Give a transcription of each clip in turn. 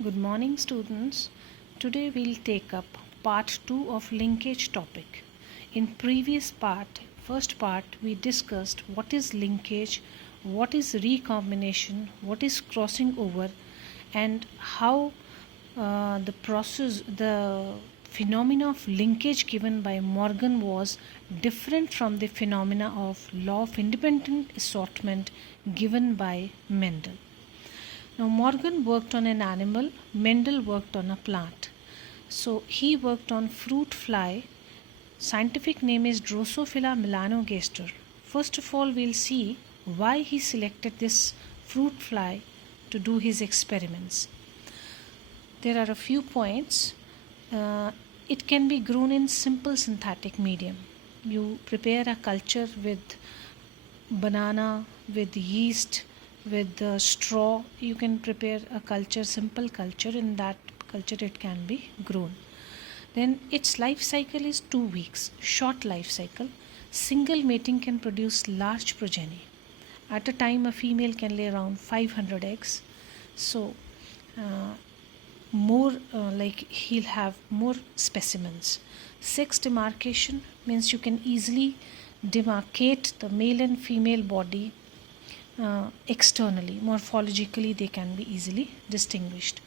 Good morning, students. Today we'll take up part 2 of linkage topic. In previous first part, we discussed what is linkage, what is recombination, what is crossing over, and how the phenomena of linkage given by Morgan was different from the phenomena of law of independent assortment given by Mendel. Now, Morgan worked on an animal, Mendel worked on a plant. So, he worked on fruit fly. Scientific name is Drosophila melanogaster. First of all, we'll see why he selected this fruit fly to do his experiments. There are a few points. It can be grown in simple synthetic medium. You prepare a culture with banana, with yeast, with the straw. You can prepare a culture, simple culture. In that culture it can be grown. Then its life cycle is 2 weeks, short life cycle. Single mating can produce large progeny. At a time a female can lay around 500 eggs. So he'll have more specimens. Sex demarcation means you can easily demarcate the male and female body externally. Morphologically they can be easily distinguished.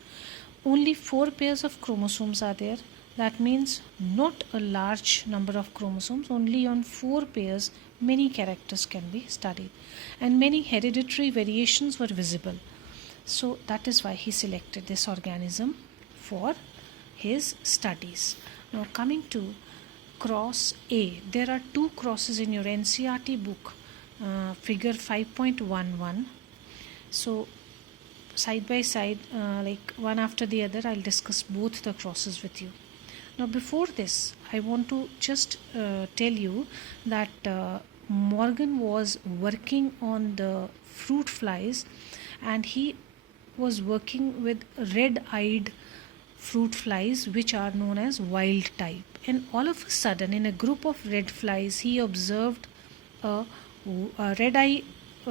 Only 4 pairs of chromosomes are there. That means not a large number of chromosomes, only on 4 pairs many characters can be studied, and many hereditary variations were visible. So that is why he selected this organism for his studies. Now coming to cross A, there are 2 crosses in your NCERT book, figure 5.11. So side by side, like one after the other, I'll discuss both the crosses with you. Now before this, I want to just tell you that Morgan was working on the fruit flies, and he was working with red-eyed fruit flies which are known as wild type. And all of a sudden, in a group of red flies, he observed a red-eye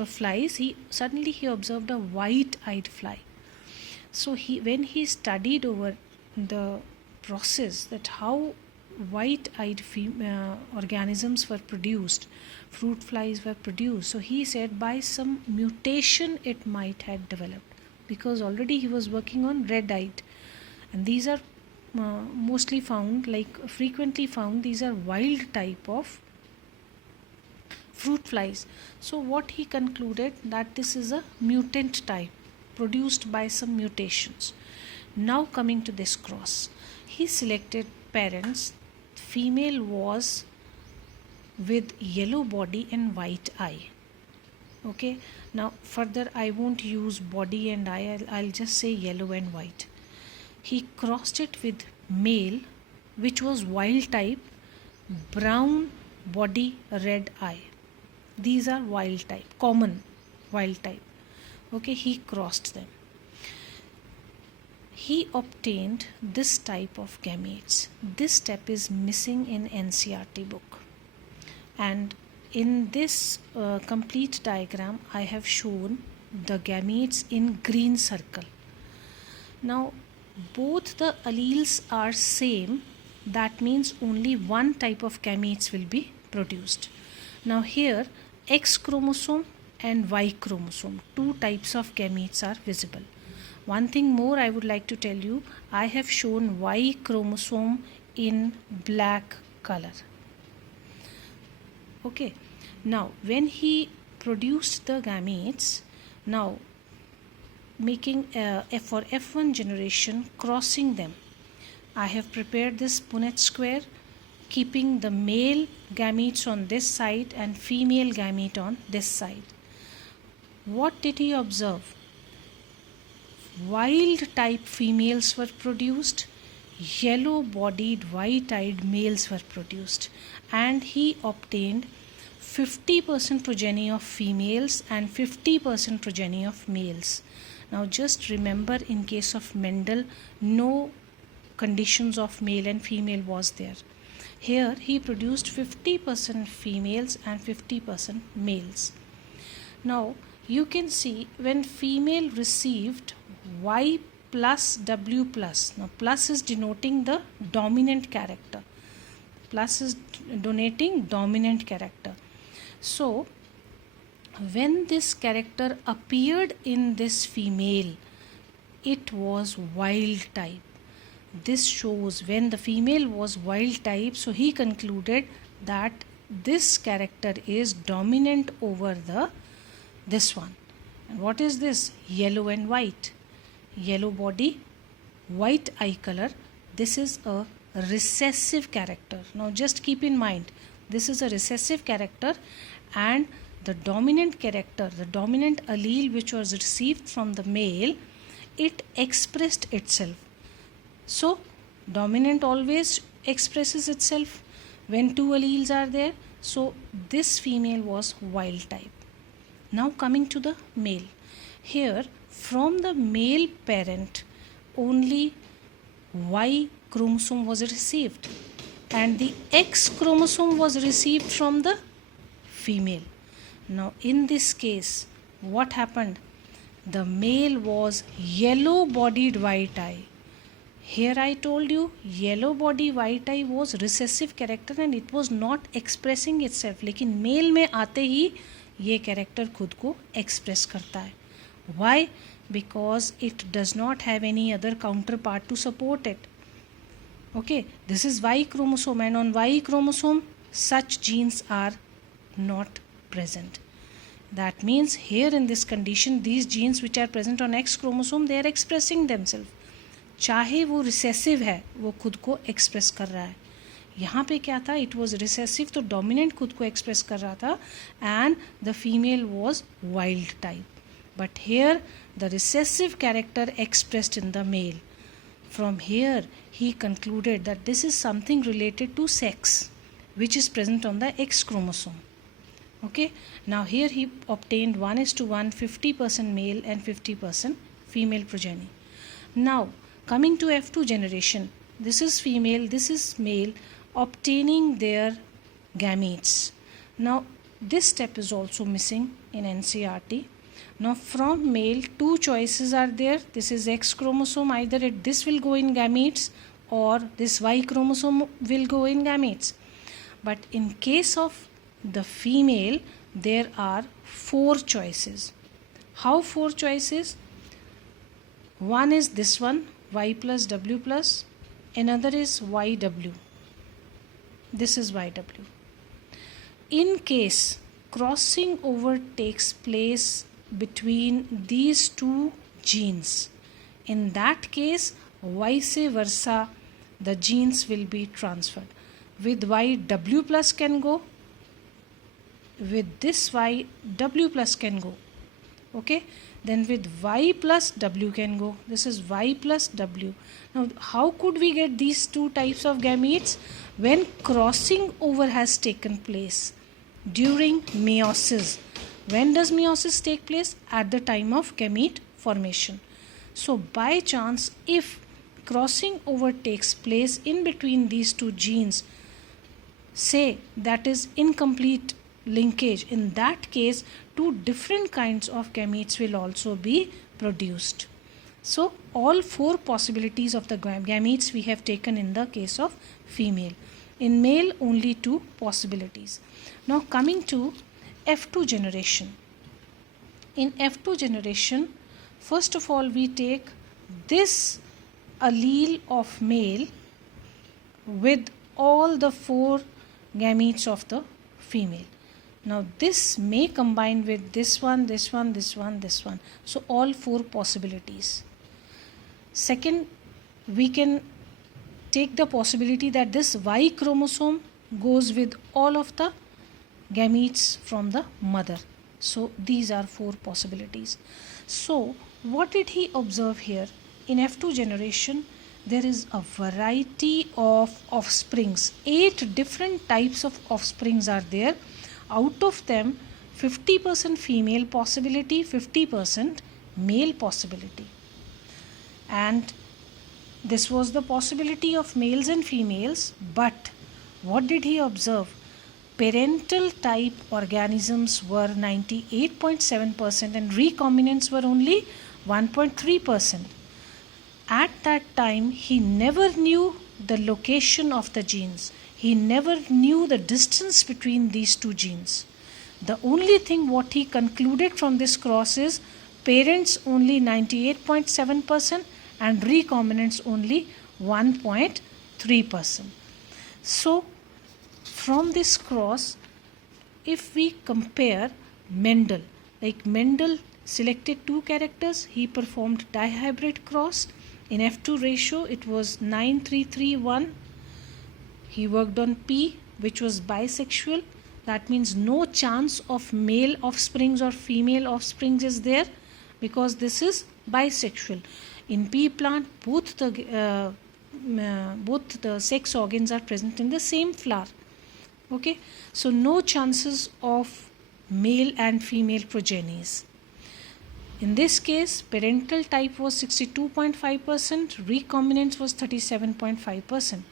flies. He observed a white-eyed fly. So when he studied over the process, that how white-eyed organisms were produced, fruit flies were produced, so he said by some mutation it might have developed, because already he was working on red-eyed, and these are mostly found, like frequently found, these are wild type of fruit flies. So what he concluded, that this is a mutant type produced by some mutations. Now coming to this cross, he selected parents. Female was with yellow body and white eye. Okay, now further I won't use body and eye, I'll just say yellow and white. He crossed it with male which was wild type, brown body, red eye. These are wild type, common wild type. Okay, he crossed them. He obtained this type of gametes. This step is missing in NCERT book, and in this complete diagram I have shown the gametes in green circle. Now both the alleles are same, that means only one type of gametes will be produced. Now here X chromosome and Y chromosome, 2 types of gametes are visible. One thing more I would like to tell you, I have shown Y chromosome in black color. Okay, now when he produced the gametes, now making for F1 generation, crossing them, I have prepared this Punnett square, keeping the male gametes on this side and female gamete on this side. What did he observe? Wild type females were produced, yellow bodied white eyed males were produced, and he obtained 50% progeny of females and 50% progeny of males. Now just remember, in case of Mendel, no conditions of male and female was there. Here he produced 50% females and 50% males. Now you can see when female received Y plus W plus. Now plus is denoting the dominant character. Plus is denoting dominant character. So when this character appeared in this female, it was wild type. This shows when the female was wild type, so he concluded that this character is dominant over this one. And what is this? Yellow and white. Yellow body, white eye color. This is a recessive character. Now just keep in mind, this is a recessive character, and the dominant character, the dominant allele which was received from the male, it expressed itself. So dominant always expresses itself when two alleles are there. So this female was wild type. Now coming to the male. Here from the male parent only Y chromosome was received, and the X chromosome was received from the female. Now in this case, what happened? The male was yellow bodied white eye. Here I told you yellow body white eye was recessive character and it was not expressing itself. लेकिन mail में आते ही ये character खुद को express करता है. Why? Because it does not have any other counterpart to support it. Okay, this is Y chromosome, and on Y chromosome such genes are not present. That means here in this condition, these genes which are present on X chromosome, they are expressing themselves. चाहे वो recessive है, वो खुद को express कर रहा है. यहाँ पे क्या था? इट वॉज रिसेसिव, तो डोमिनेंट खुद को एक्सप्रेस कर रहा था, and the female was wild type. But here the recessive character expressed in the male. From here he concluded that this is something related to sex which is present on the X chromosome. Okay, now here he obtained 1:1 50% male and 50% female progeny. Now coming to F2 generation, this is female, this is male obtaining their gametes. Now this step is also missing in NCERT. Now from male, two choices are there. This is X chromosome, either this will go in gametes or this Y chromosome will go in gametes. But in case of the female, there are four choices. How four choices? One is this one, Y plus W plus. Another is YW. This is YW. In case crossing over takes place between these two genes, in that case vice versa the genes will be transferred. With YW plus can go, with this YW plus can go. Okay, then with Y plus W can go. This is Y plus W. Now how could we get these two types of gametes? When crossing over has taken place during meiosis. When does meiosis take place? At the time of gamete formation. So by chance, if crossing over takes place in between these two genes, say that is incomplete linkage, in that case two different kinds of gametes will also be produced. So all four possibilities of the gametes we have taken in the case of female. In male only two possibilities. Now coming to F2 generation. In F2 generation, first of all we take this allele of male with all the four gametes of the female. Now this may combine with this one, this one, this one, this one. So all four possibilities. Second, we can take the possibility that this Y chromosome goes with all of the gametes from the mother. So these are four possibilities. So what did he observe here? In F2 generation, there is a variety of offsprings. 8 different types of offsprings are there. Out of them, 50% female possibility, 50% male possibility. And this was the possibility of males and females. But what did he observe? Parental type organisms were 98.7% and recombinants were only 1.3%. at that time he never knew the location of the genes. He never knew the distance between these two genes. The only thing what he concluded from this cross is parents only 98.7% and recombinants only 1.3%. So from this cross, if we compare Mendel, like Mendel selected two characters, he performed dihybrid cross. In F2 ratio it was 9:3:3:1. He worked on P, which was bisexual. That means no chance of male offsprings or female offsprings is there, because this is bisexual. In P plant, both the sex organs are present in the same flower. Okay, so no chances of male and female progenies. In this case, parental type was 62.5%, recombinance was 37.5%.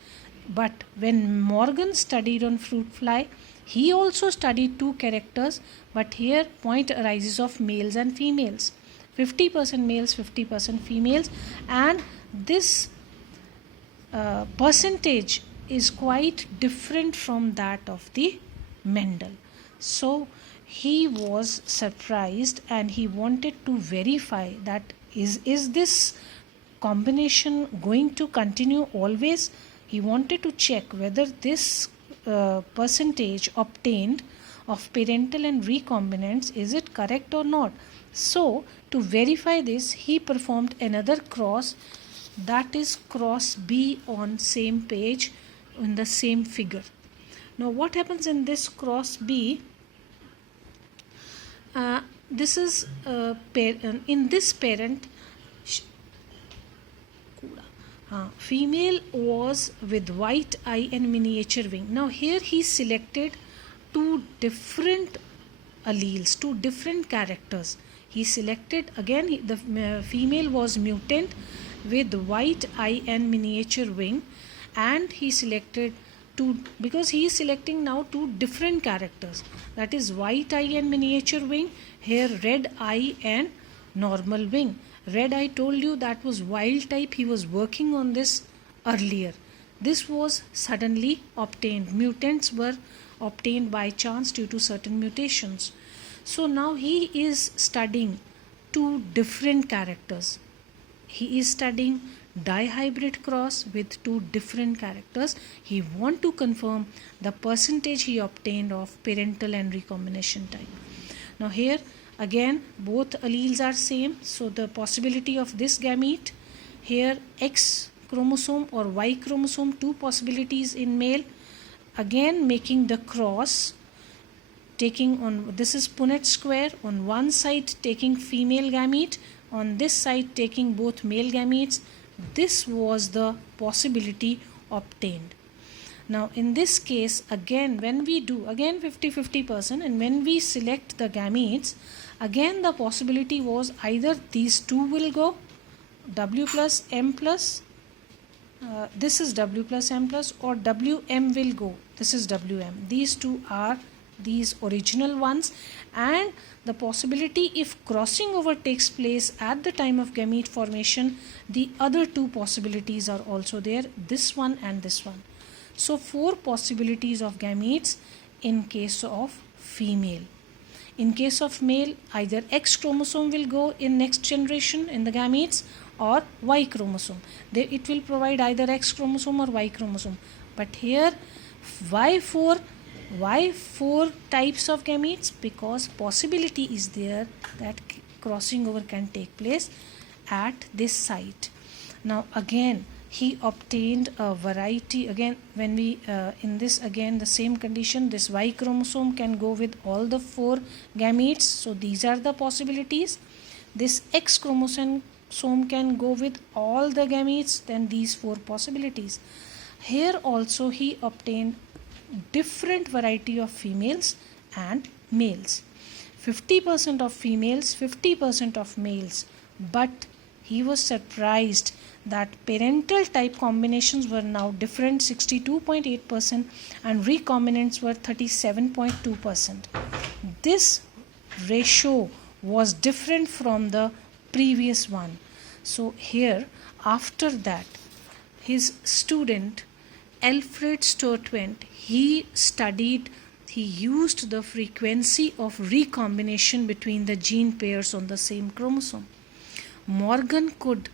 But when Morgan studied on fruit fly, he also studied two characters, but here point arises of males and females. 50% males, 50% females, and this percentage is quite different from that of the Mendel. So he was surprised and he wanted to verify that is this combination going to continue always. He wanted to check whether this percentage obtained of parental and recombinants, is it correct or not. So to verify this, he performed another cross, that is cross B on same page in the same figure. Now what happens in this cross B? This is in this parent, female was with white eye and miniature wing. Now here he selected two different alleles, two different characters. He selected again, the female was mutant with white eye and miniature wing, and he selected two, because he is selecting now two different characters, that is white eye and miniature wing, here red eye and normal wing. Red eye, told you, that was wild type, he was working on this earlier. This was suddenly obtained. Mutants were obtained by chance due to certain mutations. So now he is studying two different characters. He is studying dihybrid cross with two different characters. He want to confirm the percentage he obtained of parental and recombination type. Now here again both alleles are same, so the possibility of this gamete, here X chromosome or Y chromosome, two possibilities in male. Again making the cross, taking on, this is Punnett square, on one side taking female gamete, on this side taking both male gametes. This was the possibility obtained. Now in this case again, when we do again 50-50%, and when we select the gametes, again the possibility was either these two will go, W plus M plus, this is W plus M plus, or WM will go, this is WM. These two are these original ones, and the possibility if crossing over takes place at the time of gamete formation, the other two possibilities are also there, this one and this one. So four possibilities of gametes in case of female. In case of male, either X chromosome will go in next generation in the gametes, or Y chromosome. It will provide either X chromosome or Y chromosome. But here why four types of gametes? Because possibility is there that crossing over can take place at this site. Now again he obtained a variety. Again when we in this, again the same condition, this Y chromosome can go with all the four gametes, so these are the possibilities. This X chromosome can go with all the gametes, then these four possibilities. Here also he obtained different variety of females and males, 50% of females, 50% of males. But he was surprised that parental type combinations were now different, 62.8%, and recombinants were 37.2%. This ratio was different from the previous one. So here After that, his student Alfred Sturtevant, he used the frequency of recombination between the gene pairs on the same chromosome. Morgan could,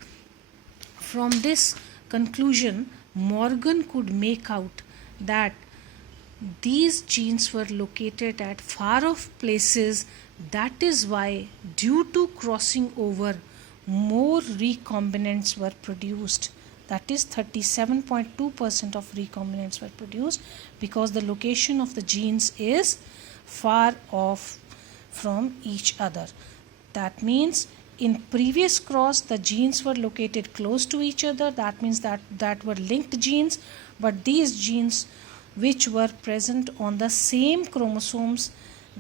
from this conclusion, Morgan could make out that these genes were located at far off places. That is why, due to crossing over, more recombinants were produced. That is 37.2% of recombinants were produced, because the location of the genes is far off from each other. That means in previous cross the genes were located close to each other. That means that were linked genes, but these genes which were present on the same chromosomes,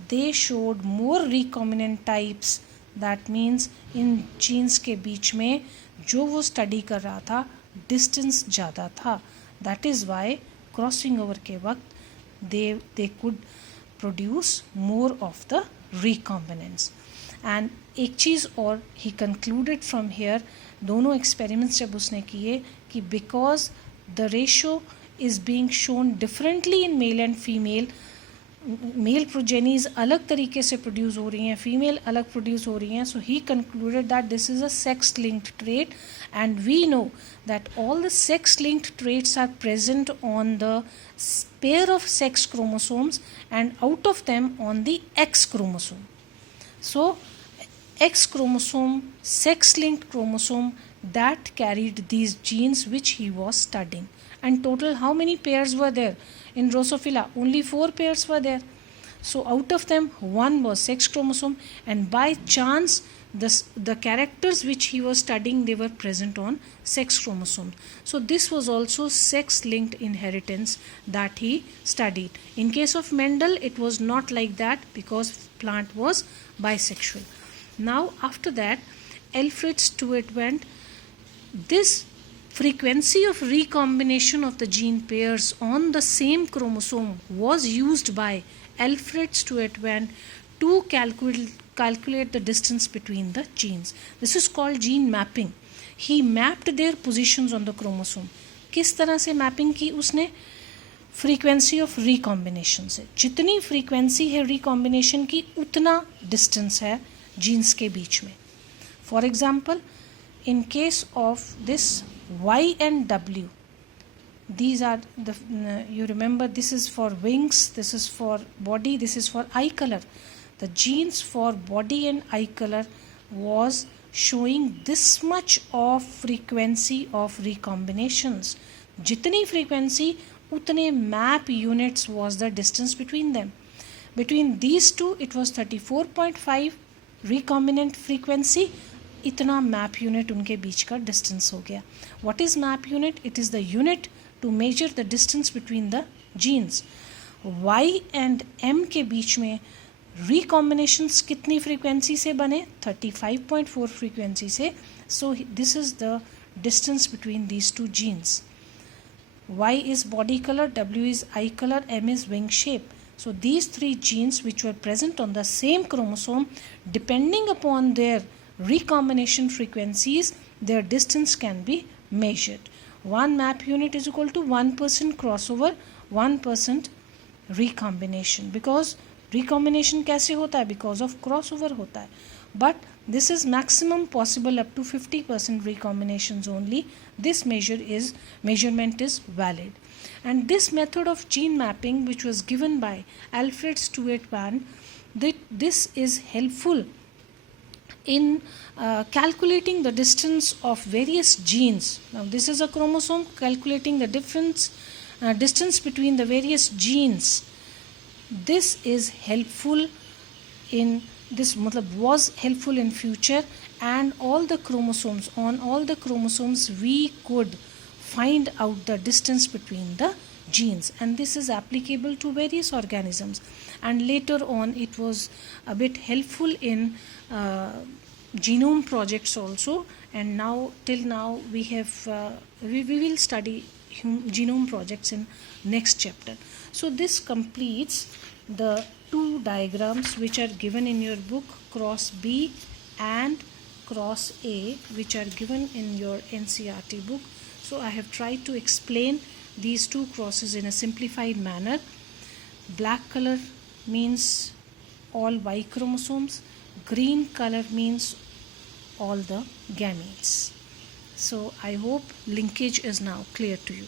they showed more recombinant types. That means in genes के बीच में जो वो study कर रहा था distance ज़्यादा था. That is why crossing over के वक्त they could produce more of the recombinants. And एक चीज़ और he concluded from here, दोनों experiments जब उसने किए कि because the ratio is being shown differently in male and female, male progenies अलग तरीके से प्रोड्यूस हो रही हैं, फीमेल अलग प्रोड्यूस हो रही हैं. So he concluded that this is a sex linked trait, and we know that all the sex linked traits are present on the pair of sex chromosomes and out of them on the X chromosome. So X chromosome, sex-linked chromosome, that carried these genes which he was studying. And total, how many pairs were there in Drosophila? Only 4 pairs were there. So out of them, 1 was sex chromosome, and by chance, the characters which he was studying, they were present on sex chromosome. So this was also sex-linked inheritance that he studied. In case of Mendel, it was not like that because plant was bisexual. Now after that, Alfred Sturtevant, this frequency of recombination of the gene pairs on the same chromosome was used by Alfred Sturtevant to calculate the distance between the genes. This is called gene mapping. He mapped their positions on the chromosome. किस तरह से mapping की उसने? Frequency of recombination से. जितनी frequency है recombination की उतना डिस्टेंस है जीन्स के बीच में. For example, in case of this Y and W, these are the you remember, this is for wings, this is for body, this is for eye color. The genes for body and eye color was showing this much of frequency of recombinations. जितनी frequency उतने map units was the distance between them. Between these two it was 34.5 recombinant frequency. इतना map unit उनके बीच का distance हो गया. What is map unit? It is the unit to measure the distance between the genes. Y and M के बीच में recombinations कितनी frequency से बने? 35.4 frequency से. So this is the distance between these two genes. Y is body color, W is eye color, M is wing shape. So these 3 genes which were present on the same chromosome, depending upon their recombination frequencies, their distance can be measured. One map unit is equal to 1% crossover, 1% recombination. Because recombination कैसे होता है? Because of crossover होता है. But this is maximum possible up to 50% recombinations only. This measurement is valid. And this method of gene mapping, which was given by Alfred Sturtevant, this is helpful in calculating the distance of various genes. Now this is a chromosome, calculating the distance between the various genes. This is helpful in was helpful in future, and on all the chromosomes we could find out the distance between the genes, and this is applicable to various organisms. And later on it was a bit helpful in genome projects also, and till now we have we will study genome projects in next chapter. So this completes the 2 diagrams which are given in your book, cross B and cross A which are given in your NCERT book. So I have tried to explain these two crosses in a simplified manner. Black color means all Y chromosomes, green color means all the gametes. So I hope linkage is now clear to you.